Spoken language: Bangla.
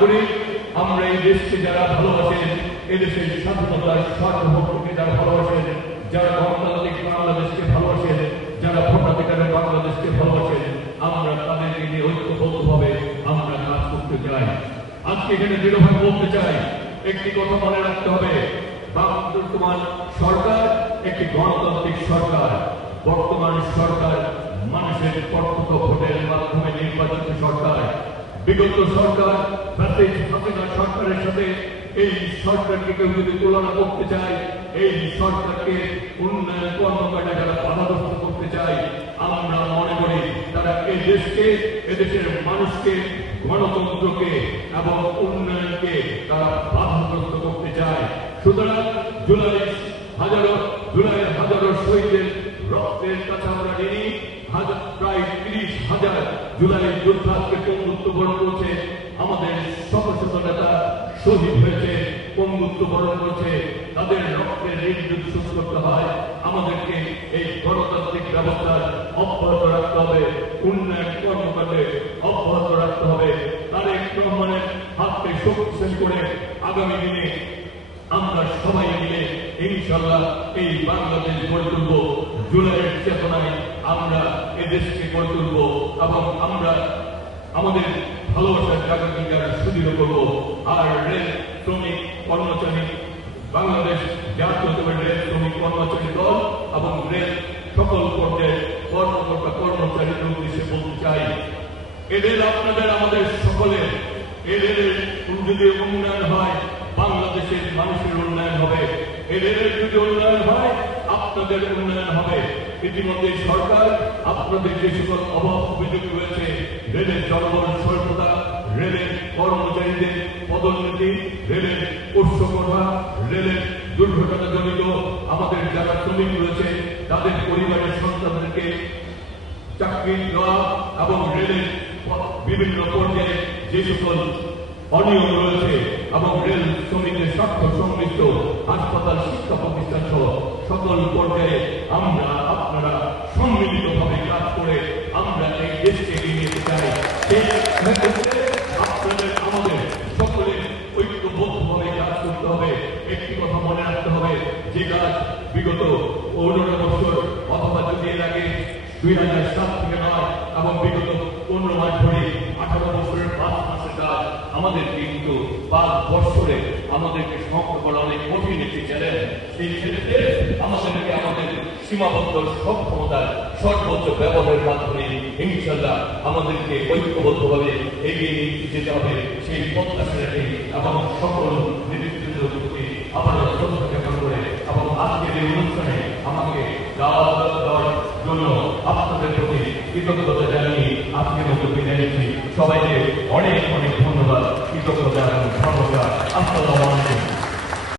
করি আমরা এই দেশকে যারা ভালোবাসেন, এদেশের স্বাধীনতার সার্বভৌমত্বকে যারা ভালোবাসেন, যারা গণতান্ত্রিক বাংলাদেশকে ভালোবাসেন, যারা ভোটাধিকারের বাংলাদেশকে ভালোবাসেন, আমরা তাদেরকে নিয়ে ঐক্যবদ্ধভাবে আমরা কাজ করতে চাই। আজকে এখানে দৃঢ়ভাবে বলতে চাই, একটি কথা মনে রাখতে হবে, বর্তমান সরকার একটি গণতান্ত্রিক সরকার। বর্তমান সরকার মানুষের প্রত্যক্ষ ভোটের মাধ্যমে নির্বাচিত সরকার। বিগত সরকার হাসিনা সরকারের সাথে এই সরকারকে কেউ যদি তুলনা করতে চায়, এই সরকারকে উন্নয়ন কর্মকাণ্ডে যারা বাধাগ্রস্ত করতে চায়, আমরা মনে করি তারা এই দেশকে, এদেশের মানুষকে, গণতন্ত্রকে এবং উন্নয়নকে তারা বাধাগ্রস্ত করতে চায়। সুতরাং জুলাইয়ের হাজারো শহীদের রক্তের কাছে আমরা ঋণী। প্রায় 30,000 জুলাই যোদ্ধাকে পঙ্গুত্ব বরণ করেছে, আমাদের শত শত নেতা শহীদ হয়েছে, পঙ্গুত্ব বরণ করেছে। তাদের রক্তের ঋণ যদি শোধ করতে হয়, আমাদেরকে এই গণতান্ত্রিক ব্যবস্থা অব্যাহত রাখতে হবে, উন্নয়ন কর্মকাণ্ডে অব্যাহত রাখতে হবে। তারেক রহমানের হাতকে শক্তিশালী করে আগামী দিনে আমরা সবাই মিলে ইনশাআল্লাহ এই বাংলাদেশ গড়ে তুলব। জুলাইয়ের চেতনায় আমরা এদেশকে গড়ে তুলব এবং আমরা আমাদের ভালোবাসার জায়গাকে সুদৃঢ় করব। আর রেল শ্রমিক কর্মচারী বাংলাদেশ জাতীয়তাবাদী রেল শ্রমিক কর্মচারী দল এবং রেল সকল পর্যায়ে কর্মকর্তা কর্মচারীদের উদ্দেশ্যে বলতে চাই, এদের আপনাদের আমাদের সকলের এদের যদি উন্নয়ন হয়, বাংলাদেশের মানুষের উন্নয়ন হবে। এদের যদি উন্নয়ন হয়, আপনাদের উন্নয়ন হবে। ইতিমধ্যে সরকার আপনাদের যে সকল অভাব অভিযোগ রয়েছে, রেলের জনবল স্বল্পতা, রেলের কর্মচারীদের পদোন্নতি, রেলের পোষ্যকতা, রেলের দুর্ঘটনা জনিত আমাদের যারা শ্রমিক রয়েছে তাদের পরিবারের সন্তানদেরকে চাকরি দেওয়া এবং রেলের বিভিন্ন পর্যায়ে যে সকল অনিয়ম রয়েছে এবং রেল শ্রমিকদের স্বার্থ সংশ্লিষ্ট হাসপাতাল, শিক্ষা প্রতিষ্ঠান সহ সকল পর্যায়ে আমরা আপনারা সম্মিলিতভাবে কাজ করে আমরা এই দেশকে এগিয়ে নিতে চাই। আপনাদের আমাদের সকলের ঐক্যবদ্ধভাবে কাজ করতে হবে। একটি কথা মনে রাখতে হবে, যে কাজ বিগত 15 বছর অথবা যদি এর আগে 2007 থেকে নয় এবং বিগত 15 মাস ধরে 18 বছরের 5 মাসের কাজ আমাদের কিন্তু 5 বছরে আমাদেরকে সমাপ্ত করা অনেক কঠিন একটি চ্যালেঞ্জ। সেই চ্যালেঞ্জে আমাদেরকে আমাদের সীমাবদ্ধ সক্ষমতার সর্বোচ্চ ব্যবহারের মাধ্যমে ইনশাআল্লাহ আমাদেরকে ঐক্যবদ্ধভাবে এগিয়ে নিয়ে যেতে হবে। সেই প্রত্যাশা রেখে এবং সকল নেতৃত্বের প্রতি আবারও শ্রদ্ধা জ্ঞাপন করে এবং আজকের এই অনুষ্ঠানে আমাকে দাওয়াত দেওয়ার জন্য আপনাদের প্রতি কৃতজ্ঞতা জানিয়ে আজকের মতো বিদায় নিচ্ছি। সবাইকে অনেক অনেক ধন্যবাদ, কৃতজ্ঞতা এবং ধন্যবাদ। আসসালামু আলাইকুম।